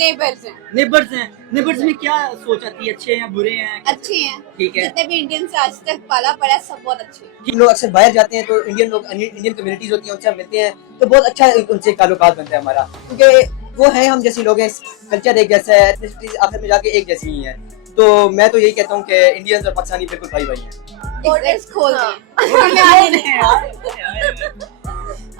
Neighbours हैं। Neighbours हैं। Neighbours में क्या सोच आती है, अच्छे हैं बुरे हैं? अच्छे हैं। ठीक है। जितने भी इंडियन से आज तक पाला पड़ा है, सब बहुत अच्छे हैं। कि लोग अक्सर बाहर जाते हैं तो इंडियन कम्युनिटीज होती हैं, उनसे हम मिलते हैं तो बहुत अच्छा उनसे ताल्लुकात बनता है हमारा, क्योंकि वो हैं हम जैसे लोग हैं, कल्चर एक जैसा है, एथनिसिटी आखिर में जाके एक जैसी ही है। तो मैं तो यही कहता हूँ कि इंडियंस और पाकिस्तानी बिल्कुल भाई भाई हैं। बॉर्डर्स खोल हाँ। दें। हमें आने दें।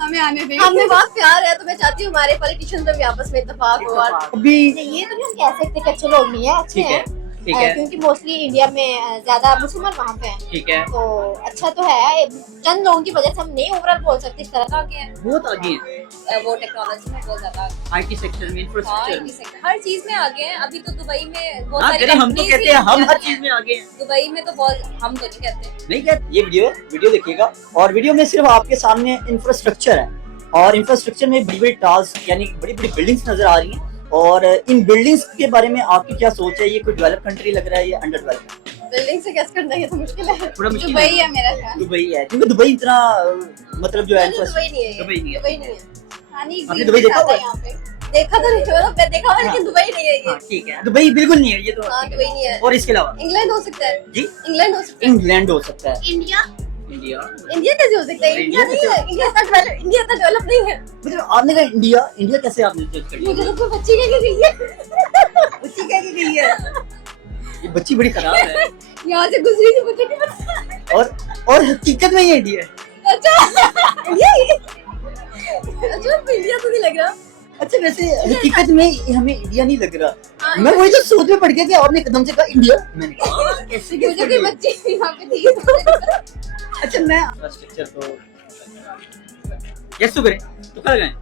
हमें आने दें। हमें बहुत प्यार है, तो मैं चाहती हूँ हमारे पॉलिटिशियन में भी आपस में इत्तेफाक हो। और अभी ये तो नहीं हम कह सकते कि अच्छे लोग नहीं है, अच्छे ठीक है, हैं। ठीक है, क्योंकि मोस्टली इंडिया में ज्यादा मुसलमान वहाँ पे हैं, ठीक है, तो अच्छा तो है। चंद लोगों की वजह से हम नहीं ओवरऑल बोल सकते इस तरह। आगे हैं। बहुत आगे हैं। वो टेक्नोलॉजी में बहुत ज्यादा आगे हैं। आईटी सेक्टर में, हाँ, इंफ्रास्ट्रक्चर में। IT सेक्टर हर चीज में आगे हैं। अभी तो दुबई में बहुत हाँ सारी करें, हम तो companies कहते ही हैं हम इंडिया हर में चीज हैं। में आगे हैं। दुबई में तो बहुत, हम तो नहीं कहते। नहीं कहते। ये वीडियो देखिएगा और वीडियो में सिर्फ आपके सामने इंफ्रास्ट्रक्चर है और इंफ्रास्ट्रक्चर में बड़ी बड़ी टाल्स यानी बड़ी बड़ी बिल्डिंग्स नजर आ रही हैं। और इन बिल्डिंग्स के बारे में आपकी क्या सोच है? ये कोई डेवलप कंट्री लग रहा है या अंडर डेवलप? बिल्डिंग से गेस करना ये तो मुश्किल है। थोड़ा मुश्किल दुबई है मेरा ख्याल। दुबई है, क्योंकि दुबई इतना मतलब जो है नहीं, दुबई नहीं है ये। दुबई नहीं है। दुबई नहीं है। हाँ, नहीं, आपने view दुबई देखा ज्यादा हुआ है यहाँ पे। देखा तो नहीं, मतलब मैं देखा हुआ, लेकिन दुबई नहीं है ये। हाँ ठीक है, दुबई बिल्कुल नहीं है ये तो। हाँ, दुबई नहीं है। और इसके अलावा इंग्लैंड हो सकता है। जी इंग्लैंड हो सकता है। इंग्लैंड हो सकता है। India India. इंडिया कैसे हो सकता है? इंडिया नहीं है। इंडिया इतना डेवलप नहीं है। मतलब आपने कहा इंडिया कैसे आपने जज कर लिया? मुझे तो कोई बच्ची कह के गई है। बच्ची कह के गई है। ये बच्ची बड़ी खराब है। यहाँ से गुजरी थी, मुझे नहीं पता। और हकीकत में ये इंडिया है। अच्छा इंडिया ही? अच्छा इंडिया तो नहीं लग रहा। अच्छा वैसे हकीकत में हमें इंडिया नहीं लग रहा। हाँ, मैं वही तो सोच में पड़ गया कि आपने एकदम से कहा इंडिया। मैंने कहा कैसे मुझे कैसे कोई बच्ची यहाँ पे थी। अच्छा मैं इंफ्रास्ट्रक्चर तो यस तो करें तो कर गए।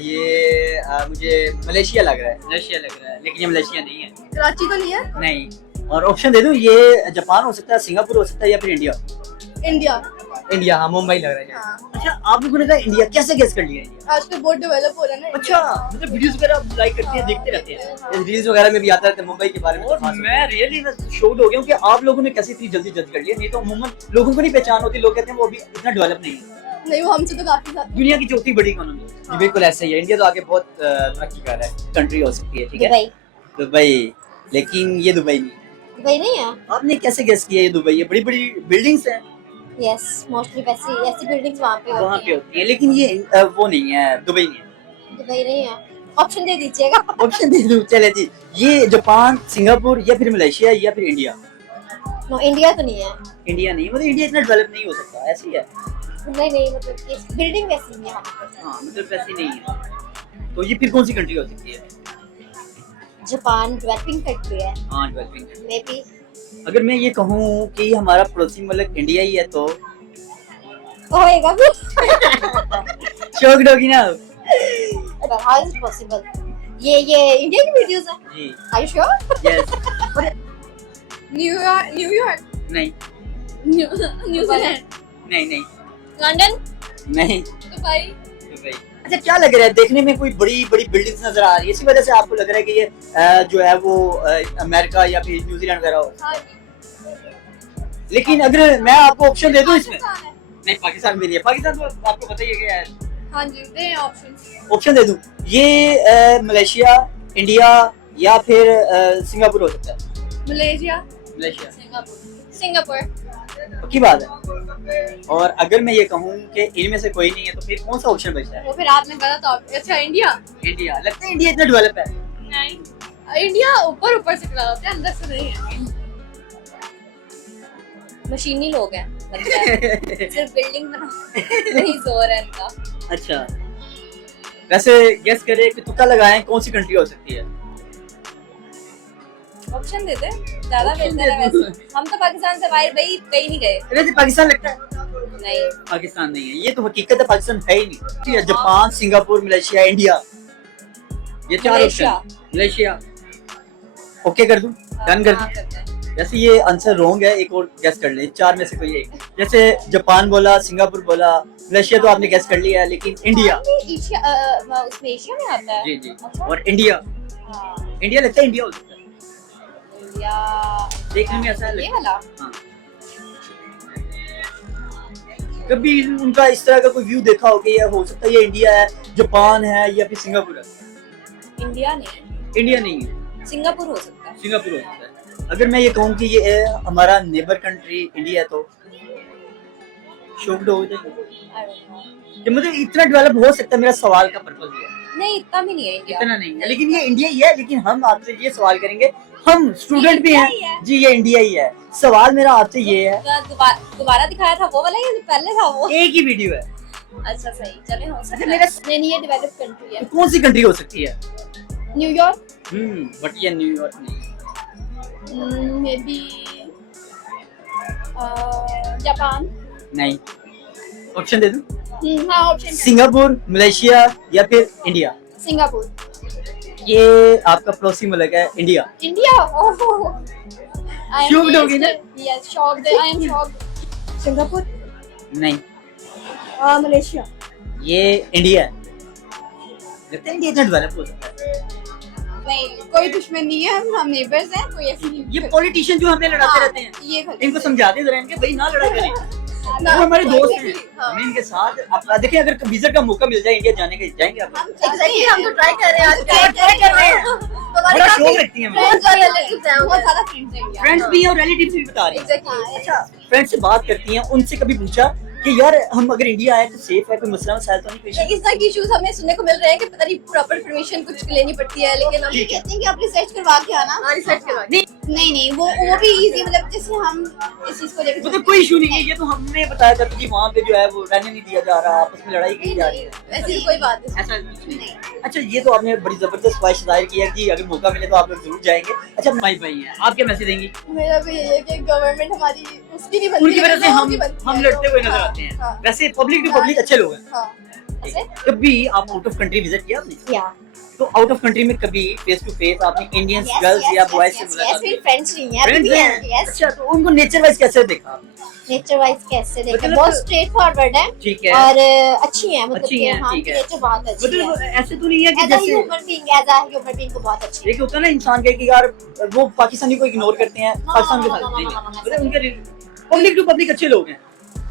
ये मुझे मलेशिया लग रहा है। मलेशिया लग रहा है, लेकिन ये मलेशिया नहीं है। कराची तो नहीं है। नहीं। और ऑप्शन दे दूं, ये जापान हो सकता है, सिंगापुर हो सकता है या फिर इंडिया। इंडिया। इंडिया, हाँ मुंबई लग रहा है। हाँ, अच्छा आप लोगों ने कहा इंडिया, कैसे गेस कर लिया इंडिया? आजकल बहुत डेवलप हो रहा है ना। अच्छा मतलब वीडियोस वगैरह आप लाइक करते हैं, देखते रहते हैं, रील्स वगैरह में भी आता रहता है मुंबई के बारे में। और मैं रियली शॉक्ड हो गया हूँ कि आप लोगों ने कैसे इतनी जल्दी जज कर लिया। नहीं तो अमूमन लोगों को नहीं पहचान होती, लोग कहते हैं वो अभी इतना डेवलप नहीं है। नहीं, वो हमसे तो काफी ज्यादा। दुनिया की चौथी बड़ी इकोनॉमी। जी बिल्कुल ऐसा ही है। इंडिया तो आगे बहुत तरक्की कर रहा है, कंट्री हो सकती है। ठीक है दुबई। दुबई, लेकिन ये दुबई नहीं। दुबई नहीं है। आपने कैसे गेस किया ये दुबई है? बड़ी बड़ी बिल्डिंग्स हैं यस, मोस्टली वैसी ऐसी बिल्डिंग्स वहाँ पे वहाँ होती पे हैं। होती है, लेकिन ये वो नहीं है, दुबई नहीं है। दुबई नहीं है। ऑप्शन दे दीजिएगा। ऑप्शन दे दूं? चले जी, ये जापान, सिंगापुर या फिर मलेशिया या फिर इंडिया। नो, इंडिया तो नहीं है। इंडिया नहीं, मतलब इंडिया इतना डेवलप नहीं हो सकता, ऐसी है। नहीं, मतलब ये बिल्डिंग वैसी नहीं है वहाँ पे। हाँ मतलब वैसी नहीं है। तो ये फिर कौन सी कंट्री हो सकती है? जापान डेवलपिंग कंट्री है। हाँ डेवलपिंग। May be. अगर मैं ये कहूँ कि हमारा पड़ोसी मुल्क इंडिया ही है तो होएगा भी। शौक होगी ना? But how is it possible? ये इंडिया की वीडियोस है। जी Are you sure? Yes. New York. नहीं न्यूजीलैंड। नहीं लंदन। नहीं। दुबई। दुबई। अच्छा क्या लग रहा है, देखने में कोई बड़ी बड़ी बिल्डिंग्स नजर आ रही है, इसी वजह से आपको लग रहा है कि ये जो है वो अमेरिका या फिर न्यूजीलैंड वगैरह हो? हाँ, लेकिन अगर मैं आपको ऑप्शन दे दूं इसमें। पाकिस्तान है। नहीं पाकिस्तान भी नहीं है, पाकिस्तान तो आपको पता ही है क्या है। हाँ जी, दे ऑप्शंस। ऑप्शन दे दूं, ये मलेशिया, इंडिया या फिर सिंगापुर हो सकता है। मलेशिया। Malaysia Singapore. पक्की बात है। और अगर मैं ये कहूँ कि इनमें से कोई नहीं है तो फिर कौन सा ऑप्शन बचता है? वो फिर आपने गलत ऑप्शन। अच्छा, इंडिया। इंडिया। लगता है इंडिया इतना डेवलप है। नहीं, इंडिया ऊपर से खड़ा होता है, अंदर से नहीं है। मशीनी लोग हैं लगता है। सिर्फ बिल्डिंग बना नहीं जोर है इनका। अच्छा वैसे गेस करें कि तुक्का लगाएं, कौन सी कंट्री हो सकती है? ऑप्शन देते ज्यादा बेहतर है वैसे। हम तो पाकिस्तान से बाहर भाई कहीं नहीं गए। वैसे पाकिस्तान लगता है। नहीं, पाकिस्तान नहीं है, ये तो हकीकत है, पाकिस्तान है ही नहीं। जापान, सिंगापुर, मलेशिया, इंडिया, ये चार मलेशिया। ऑप्शन। मलेशिया ओके कर दूं? डन कर हाँ, दूं? करते हैं। वैसे ये आंसर रॉन्ग है, एक और गेस कर लें, चार में से कोई एक। जैसे जापान बोला, सिंगापुर बोला, मलेशिया तो आपने गेस कर लिया है, लेकिन इंडिया। उसमें एशिया में आता है। जी जी। अच्छा। और इंडिया, हाँ, इंडिया लगता है इंडिया हो सकता है, इंडिया। देखने में ऐसा ये लगता वाला। है। हाँ। कभी उनका इस तरह का कोई व्यू देखा हो कि ये हो सकता है ये इंडिया है, जापान है या फिर सिंगापुर है? इंडिया नहीं है, इंडिया नहीं है, सिंगापुर हो सकता है। सिंगापुर हो सकता है। अगर मैं ये कहूँ कि ये हमारा नेबर कंट्री इंडिया है तो शॉक्ड हो जाएगा I don't know। कि मतलब इतना डेवलप हो सकता है। मेरा सवाल का पर्पस ये है, नहीं इतना भी नहीं है इंडिया, इतना नहीं है, लेकिन ये इंडिया ही है। लेकिन हम आपसे ये सवाल करेंगे, हम स्टूडेंट भी इंडिया हैं ही है। जी, ये इंडिया ही है। सवाल मेरा आपसे ये है, दोबारा दिखाया था वो वाला या पहले था वो? एक ही वीडियो है, अच्छा सही, चले हो सकता अच्छा है। मेरा नहीं ये डेवलप कंट्री है। कौन सी कंट्री हो सकती है? न्यूयॉर्क, बट ये न्यूयॉर्क नहीं, मे बी जापान। नहीं। ऑप्शन दे दूं? हाँ ऑप्शन सिंगापुर, मलेशिया या फिर इंडिया? सिंगापुर। ये आपका पड़ोसी मुल्क है इंडिया। इंडिया। Shocked होगी ना? Yes shocked, I am shocked. Singapore, नहीं, मलेशिया। ये इंडिया है। लगता है इंडिया इतना डेवलप हो सकता है। नहीं कोई दुश्मन नहीं है, हम नेबर्स हैं, कोई ऐसी नहीं। ये पॉलिटिशियन जो हमें लड़ाते रहते हैं, ये गलत इनको है। समझाते जरा इनके भाई ना लड़ा करें। ना, वो हमारे दोस्त हैं, हाँ। हमें इनके साथ आप देखिए, अगर विजिट का मौका मिल जाए इंडिया जाने का, जाएंगे आप? हम एग्जैक्टली हम तो ट्राई कर रहे हैं आज। ट्राई कर रहे हैं, बड़ा शौक रखती हैं बहुत ज्यादा रिलेटिव्स हैं, बहुत ज्यादा फ्रेंड्स हैं इंडिया। फ्रेंड्स भी और रिलेटिव्स भी बता रही हैं। एग्जैक्टली। अच्छा, फ्रेंड्स से बात करती हैं, उनसे कभी पूछा कि यार हम अगर इंडिया आए तो सेफ है, कोई मसला मसाइल तो नहीं पेश? इस तरह की इश्यूज हमें सुनने को मिल रहे हैं कि पता नहीं प्रॉपर इन्फॉर्मेशन कुछ लेनी पड़ती है, लेकिन हम ठीक है। कहते हैं कि आप रिसर्च करवा के आना। रिसर्च करवा के। नहीं वो भी इजी, मतलब जैसे हम इस चीज को लेकर मतलब कोई इशू नहीं है, ये तो हमने बताया था कि वहाँ पे जो है वो रहने नहीं दिया जा रहा, आपस में लड़ाई की जा रही है, ऐसी कोई बात नहीं। ऐसा कुछ नहीं। अच्छा, ये तो आपने बड़ी जबरदस्त ख्वाहिश जाहिर की है कि अगर मौका मिले तो आप लोग जरूर जाएंगे। अच्छा, भाई है, आप क्या मैसेज देंगी? मेरा भी यही है कि गवर्नमेंट हमारी उसकी नहीं बनती, उनकी वजह से लोगों की बनती हम है। लड़ते हुए नजर हाँ, आते हैं। हाँ, वैसे पब्लिक टू पब्लिक अच्छे लोग हैं। हाँ। ऐसे? कभी आप आउट ऑफ कंट्री विजिट किया आपने? या तो आउट ऑफ कंट्री में कभी फेस टू फेस आपने इंडियंस गर्ल्स या बॉयज से मुलाकात की? फ्रेंड्स नहीं है, फ्रेंड्स हैं? अच्छा, तो उनको नेचर वाइज कैसे देखा आपने? नेचर वाइज कैसे देखें, मतलब- बहुत स्ट्रेट फॉरवर्ड है ठीक है, और अच्छी है, मतलब अच्छी कि हैं, हाँ ठीक है। नेचर बहुत अच्छी है। मतलब ऐसे तो नहीं है कि एज अ जैसे ह्यूमन बीइंग को बहुत अच्छी है। एक होता है ना इंसान के कि यार वो पाकिस्तानी को इग्नोर करते हैं, पाकिस्तान के no, साथ no, नहीं, no, no, no, मतलब उनके पब्लिक टू पब्लिक अच्छे लोग हैं।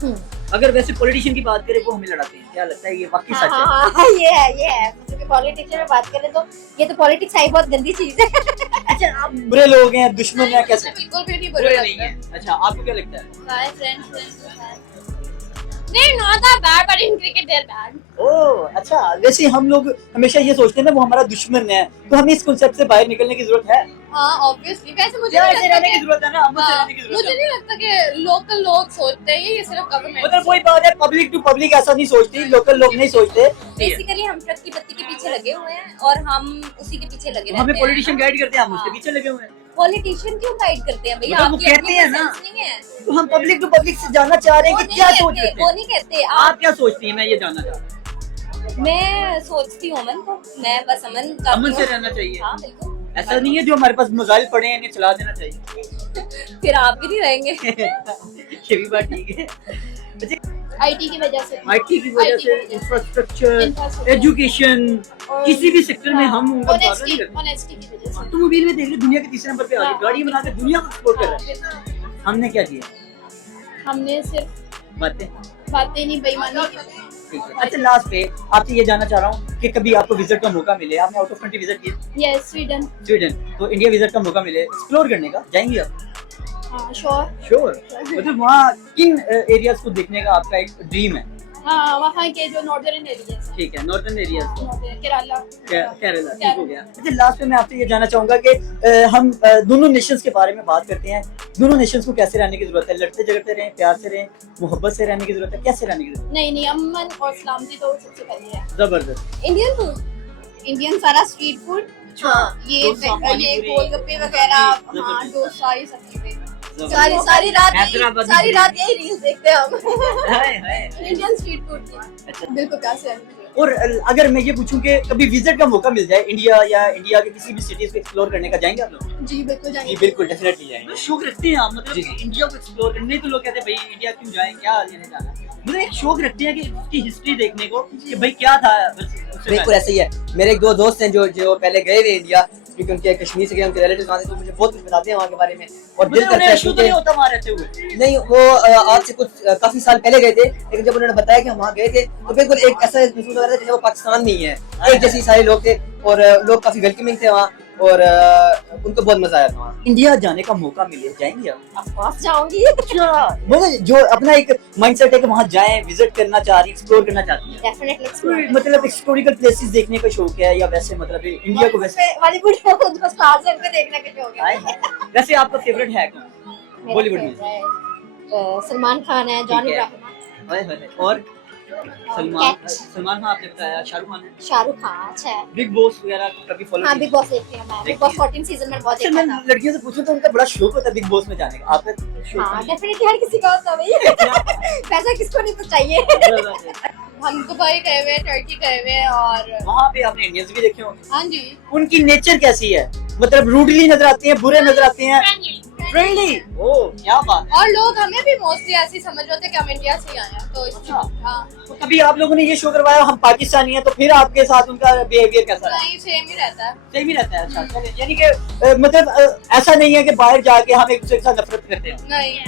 हम्म। अगर वैसे पॉलिटिशियन की बात करें वो हमें लड़ाते हैं, क्या लगता है ये वाकई हाँ, सच है? हाँ, हाँ, ये है मतलब कि पॉलिटिक्स में बात करें तो ये तो पॉलिटिक्स है, बहुत गंदी चीज है। अच्छा, आप बुरे लोग हैं, दुश्मन हैं, कैसे? बिल्कुल भी नहीं बुरे नहीं है। अच्छा, आपको क्या लगता है? My friends, they're not that bad, but in cricket they're bad. ओह अच्छा, वैसे हम लोग हमेशा ये सोचते हैं ना वो हमारा दुश्मन है, तो हमें इस कॉन्सेप्ट से बाहर निकलने की जरूरत है। हाँ ऑब्वियसली, वैसे मुझे क्या नहीं ऐसे लगता रहने की कि जरूरत है ना, अमन से रहने की जरूरत मुझे है। नहीं लगता कि लोकल लोग सोचते हैं ये सिर्फ गवर्नमेंट। मतलब वही बात है, पब्लिक टू पब्लिक ऐसा नहीं सोचती, लोकल लोग नहीं सोचते। बेसिकली हम ट्रक की बत्ती के पीछे लगे हुए हैं और हम उसी के पीछे लगे रहते हमें हैं। पॉलिटिशियन गाइड करते हैं, हम उसके पीछे लगे हुए हैं। पॉलिटिशियन क्यों गाइड करते हैं भैया? मतलब वो आपकी कहते अपनी हैं ना। सेंस नहीं है। तो हम पब्लिक टू पब्लिक से जानना चाह रहे हैं कि क्या सोच रहे वो हैं। नहीं कहते। आप क्या सोचती हैं, मैं ये जानना चाहता हूँ। मैं सोचती हूँ अमन को, मैं बस अमन का अमन से रहना चाहिए। हाँ बिल्कुल। ऐसा नहीं है जो हमारे पास मिसाइल पड़े हैं इन्हें चला देना चाहिए। फिर आप भी नहीं रहेंगे। ये भी बात ठीक है। अच्छा, आईटी की वजह से, आईटी की वजह से इंफ्रास्ट्रक्चर, एजुकेशन, किसी भी सेक्टर में हम उनका मुकाबला नहीं करते। ऑनेस्टी की वजह से। ऑटोमोबाइल में देख लो, दुनिया के तीसरे नंबर पे आ हाँ, गई, गाड़ी बना के दुनिया को एक्सप्लोर कर रहे हैं। हाँ, हमने क्या किया? हमने सिर्फ बातें। बातें नहीं, बेईमानी की। ठीक है। अच्छा, लास्ट पे आपसे ये जानना चाह रहा हूँ कि कभी आपको विजिट का मौका मिले, आपने आउट ऑफ कंट्री विजिट किया? Yes Sweden. स्वीडन, तो इंडिया विजिट का मौका मिले एक्सप्लोर करने का, जाएंगे आप? हाँ श्योर। श्योर। मतलब वहाँ किन एरियाज को देखने का आपका एक ड्रीम है? हाँ वहाँ के जो नॉर्दर्न एरियाज हैं, ठीक है, नॉर्थर्न एरियाज को, केरला। केरला, ठीक हो गया। अच्छा, लास्ट में मैं आपसे ये जानना चाहूंगा कि हम दोनों नेशंस के बारे में बात करते हैं, दोनों नेशंस को कैसे रहने की जरूरत है? लड़ते झगड़ते रहें, प्यार से रहें, मोहब्बत से रहने की जरूरत है, कैसे रहने की जरूरत नहीं अमन और सलामती तो सबसे पहले है। है? जबरदस्त। इंडियन फूड, इंडियन सारा स्ट्रीट फूड, हाँ ये डोसा, पानी ये पूरी, गोलगप्पे वगैरह, हाँ जबरदस्त। डोसा, ये सब चीजें। जबरदस्त। सारी रात यही रील्स देखते हैं हम। हाय, हाय। इंडियन स्ट्रीट फूड की। अच्छा, बिल्कुल कैसे है। और अगर मैं ये पूछूं कि कभी विजिट का मौका मिल जाए इंडिया या इंडिया के किसी भी सिटीज को एक्सप्लोर करने का, जाएंगे आप लोग? जी बिल्कुल जी जाएंगे। बिल्कुल, डेफिनेटली जाएंगे। शौक रखते हैं आप, मतलब जी, जी। इंडिया को एक्सप्लोर करने, तो लोग कहते हैं भाई इंडिया क्यों जाएं, क्या लेने जाना है, मतलब एक शौक रखते हैं कि उसकी हिस्ट्री देखने को कि भाई क्या था उससे बिल्कुल ऐसे ही है। मेरे एक दो दोस्त हैं जो पहले गए हुए इंडिया, क्योंकि उनके कश्मीर से गए, उनके रिलेटिव्स वहाँ थे, तो मुझे बहुत कुछ बताते हैं वहाँ के बारे में और दिल मतलब करता उन्हें है इशू तो नहीं होता वहाँ रहते हुए? नहीं, वो आज से कुछ काफी साल पहले गए थे, लेकिन जब उन्होंने बताया कि हम वहाँ गए थे तो बिल्कुल एक ऐसा महसूस हो रहा था जैसे वो पाकिस्तान में ही है, एक जैसे सारे लोग थे और लोग काफी वेलकमिंग थे वहाँ और उनको बहुत मजा आया था वहाँ। इंडिया जाने का मौका मिले जाएंगे आप? ऑफ कोर्स जाऊंगी। अच्छा, मतलब जो अपना एक माइंडसेट है कि वहाँ जाएं, विजिट करना चाह रही, एक्सप्लोर करना चाहती है, डेफिनेटली एक्सप्लोर। मतलब हिस्टोरिकल प्लेसेस देखने का शौक है या वैसे मतलब इंडिया को वैसे? बॉलीवुड को खुद को स्टार से पे देखने का शौक है। वैसे आपका फेवरेट है कौन बॉलीवुड में? सलमान खान है, जॉनी ठीक है। इब्राहिम, और सलमान Cat। सलमान खान आपने बताया, शाहरुख खान है, शाहरुख खान अच्छा है। बिग बॉस वगैरह कभी फॉलो? हाँ बिग बॉस देखती हूँ मैं, बिग बॉस 14 सीजन में बहुत अच्छा, देखा मैं था। लड़कियों से पूछूं तो उनका बड़ा शौक होता है बिग बॉस में जाने का, आपका शौक हाँ नहीं है? डेफिनेटली हर किसी का होता है भाई। पैसा किसको नहीं तो चाहिए। हम दुबई गए हुए, टर्की गए हुए और वहाँ पे आपने इंडियंस भी देखे होंगे, हाँ जी उनकी नेचर कैसी है? मतलब रूडली नजर आते हैं, बुरे नजर आते हैं, फ्रेंडली? ओ क्या बात है। और लोग हमें भी मोस्टली ऐसे ही समझ रहे थे कि हम इंडिया से ही आए हैं, तो अच्छा। हाँ तो कभी आप लोगों ने ये शो करवाया हम पाकिस्तानी हैं, तो फिर आपके साथ उनका बिहेवियर कैसा रहा? नहीं सेम ही रहता है। सही भी रहता है? अच्छा, चलिए, यानी कि मतलब ऐसा नहीं है कि बाहर जाके हम एक दूसरे के साथ नफरत करते हैं नहीं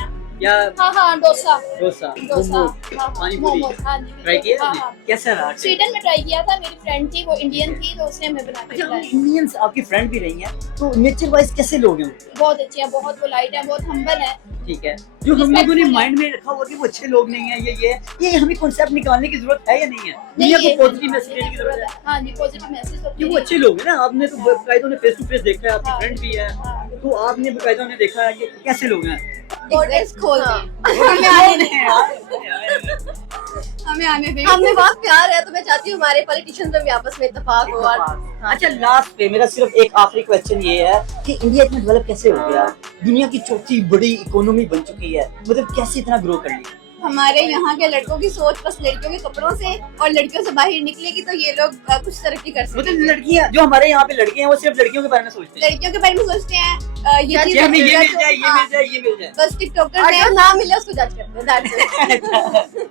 या हाँ डोसा डोसा, डोसा मोमोज, हाँ, पानी पूरी मोमोज, हाँ जी ट्राई किया हाँ, आपने? हाँ। कैसा रहा? स्वीडन में ट्राई किया था, मेरी फ्रेंड थी वो इंडियन थी तो उसने हमें बना के अच्छा, खिलाया। इंडियंस आपकी फ्रेंड भी रही हैं, तो नेचर वाइज कैसे लोग हैं? बहुत अच्छी है, बहुत पोलाइट है, बहुत हम्बल है। ठीक है, जो हम लोगों ने माइंड में रखा हुआ कि वो अच्छे लोग नहीं है, ये हमें कॉन्सेप्ट निकालने की जरूरत है या नहीं है? दुनिया को पॉजिटिव मैसेज देने की जरूरत है। हाँ जी पॉजिटिव मैसेज तो कि वो अच्छे लोग हैं ना, आपने तो बकायदा उन्हें फेस टू फेस देखा है, आपकी हाँ। फ्रेंड भी है, हाँ। तो आपने बकायदा उन्हें देखा है कि कैसे लोग हैं। बॉर्डर्स खोल हाँ। दी हमें आने हमें आने दे। हमें बहुत प्यार है तो मैं चाहती हूँ हमारे पॉलिटिशियंस में भी आपस में इत्तेफाक हो। और अच्छा, लास्ट पे मेरा सिर्फ एक आखिरी क्वेश्चन ये है कि इंडिया इतना डेवलप कैसे हो गया? दुनिया की चौथी बड़ी इकोनॉमी बन चुकी है, मतलब कैसे इतना ग्रो कर लिया? हमारे यहाँ के लड़कों की सोच बस लड़कियों के कपड़ों से और लड़कियों से बाहर निकलेगी तो ये लोग कुछ तरक्की कर सकते मतलब हैं। लड़कियां जो हमारे यहाँ पे लड़के हैं वो सिर्फ लड़कियों के बारे में सोचते हैं, लड़कियों के बारे में सोचते हैं ये चीज कि हमें ये मिल जो- जाए, ये हाँ, मिल जाए, ये मिल जाए। बस टिकटॉकर और है जो ना मिले उसको जज करते हैं, that's it।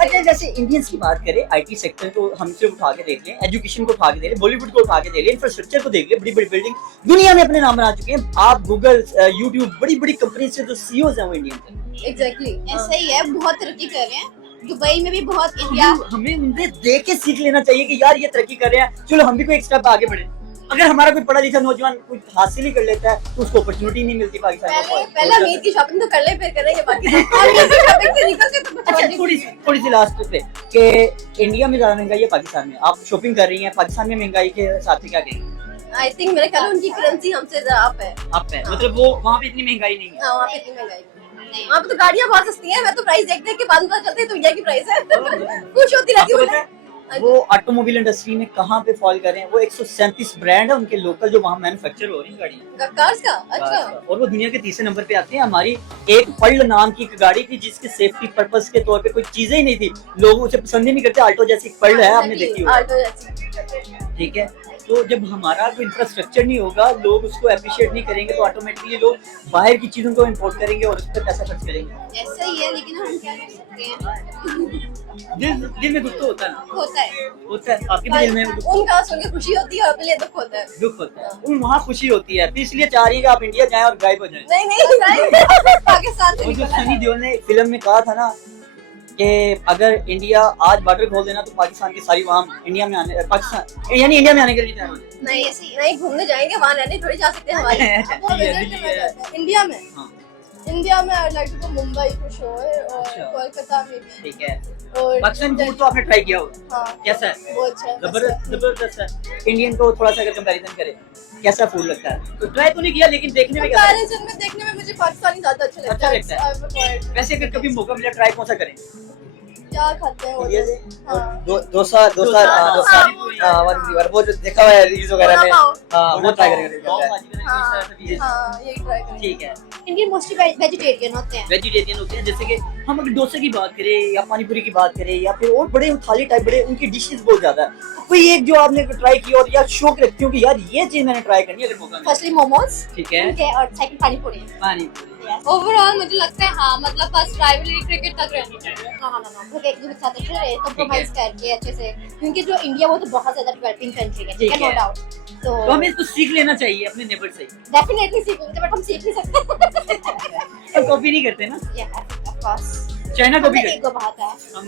अच्छा, जैसे इंडियंस की बात करें, आईटी सेक्टर को हम सिर्फ उठा के देख लें, एजुकेशन को उठा के देख लें, बॉलीवुड को उठा के देख लें, इंफ्रास्ट्रक्चर को देख लें, बड़ी बड़ी बिल्डिंग दुनिया में अपने नाम बना चुके हैं। आप गूगल, यूट्यूब, बड़ी बड़ी कंपनी से जो सीईओज हैं वो इंडियन हैं। एग्जैक्टली। ऐसा ही है, बहुत तरक्की कर रहे हैं। दुबई में भी बहुत इंडिया हमें उनसे देख के सीख लेना चाहिए कि यार ये तरक्की कर रहे हैं, चलो हम भी कोई एक स्टेप आगे बढ़े। अगर हमारा कोई पढ़ा लिखा नौजवान कुछ हासिल ही कर लेता है तो उसको अपॉर्चुनिटी नहीं मिलती पाकिस्तान में। पहले अमीर की शॉपिंग तो कर ले फिर करेंगे बाकी। अमीर की शॉपिंग से निकल के तो अच्छा, थोड़ी सी लास्ट पे कि इंडिया में ज्यादा महंगाई है पाकिस्तान में? आप शॉपिंग कर रही हैं, पाकिस्तान में महंगाई के साथ क्या कहेंगे? आई थिंक मेरे ख्याल उनकी करेंसी हमसे ज्यादा अप है। आप है मतलब वो वहाँ पे इतनी महंगाई नहीं है। हाँ, वहाँ पे इतनी महंगाई नहीं। वहाँ पे तो गाड़ियाँ बहुत सस्ती हैं, मैं तो प्राइस देख देख के बाद पता चलते है तो इंडिया की प्राइस है। खुश होती रहती आपको हूँ पता है वो ऑटोमोबाइल इंडस्ट्री में कहाँ पे फॉल कर रहे हैं? वो 137 ब्रांड है उनके लोकल जो वहाँ मैन्युफैक्चर हो रही है गाड़ियाँ, कार्स का। अच्छा, और वो दुनिया के तीसरे नंबर पे आते हैं। हमारी एक पर्ल नाम की एक गाड़ी थी जिसके सेफ्टी पर्पस के तौर पे कोई चीजें ही नहीं थी, लोग उसे पसंद ही नहीं करते। आल्टो जैसी पर्ल है, आपने देखी होगी, ऑल्टो जैसी। ठीक है। तो जब हमारा कोई इंफ्रास्ट्रक्चर नहीं होगा, लोग उसको अप्रिशिएट नहीं करेंगे, तो ऑटोमेटिकली लोग बाहर की चीजों को इम्पोर्ट करेंगे और उस पर पैसा खर्च करेंगे। ऐसा ही है, लेकिन हम क्या कर सकते हैं। दिल में दुख तो होता है ना? होता है। होता है, आपके भी दिल में दुख उनका सुन के खुशी होती है और अपने लिए दुख होता है। दुख होता है। उन वहाँ खुशी होती है, तो इसलिए चाह रही है कि आप इंडिया जाएं और गायब हो जाएं। नहीं पाकिस्तान से और जो निकला सनी देओल ने फिल्म में कहा था ना कि अगर इंडिया आज बॉर्डर खोल देना तो पाकिस्तान की सारी वहाँ इंडिया में आने, पाकिस्तान यानी इंडिया में आने के लिए तैयार हो जाए। नहीं ऐसी नहीं, घूमने जाएंगे, वहाँ रहने थोड़ी जा सकते हैं हमारे। इंडिया में हाँ, इंडिया में आई लाइक टू मुंबई को शो है और अच्छा। कोलकाता में भी ठीक है। और पाकिस्तान फूड तो आपने ट्राई किया होगा, हाँ कैसा है? वो अच्छा है। जबरदस्त है। इंडियन को थोड़ा सा अगर कंपैरिजन करें, कैसा फूड लगता है? तो ट्राई तो नहीं किया, लेकिन देखने में कैसा कंपैरिजन में देखने में मुझे पाकिस्तानी ज्यादा अच्छा लगता है। अच्छा लगता है। I वैसे अगर कभी मौका मिला ट्राई कौन सा करें? क्या खाते हैं वो इंडिया से हाँ डोसा डोसा, डोसा हाँ, वो जो देखा हुआ है रील्स वगैरह में, हाँ वो ट्राई करेंगे। हाँ यही ट्राई करेंगे। ठीक है। इंडियन मोस्टली वेजिटेरियन होते हैं। वेजिटेरियन होते हैं, जैसे कि हम अगर डोसे की बात करें या पानी पूरी की बात करें या फिर और बड़े थाली टाइप बड़े, उनकी डिशेस बहुत ज्यादा है। तो कोई एक जो आपने ट्राई की और या शौक रखती हूँ कि यार ये चीज मैंने ट्राई करनी है अगर मौका मिले? फर्स्टली मोमोज, ठीक है। और सेकंड पानी पूरी। पानी पूरी, yes. ओवरऑल मुझे लगता है हाँ मतलब फर्स्ट राइवलरी क्रिकेट तक रहनी चाहिए। हाँ, क्योंकि एक दूसरे के साथ अच्छे कंप्रोमाइज करके अच्छे से, क्योंकि जो इंडिया वो तो बहुत ज्यादा डेवलपिंग कंट्री है, ठीक नो है। डाउट। तो हमें इसको सीख लेना चाहिए अपने नेबर से, डेफिनेटली सीखेंगे, बट हम सीख नहीं सकते। हम कॉपी नहीं करते ना, of course China copy ego करते बहुत है। हम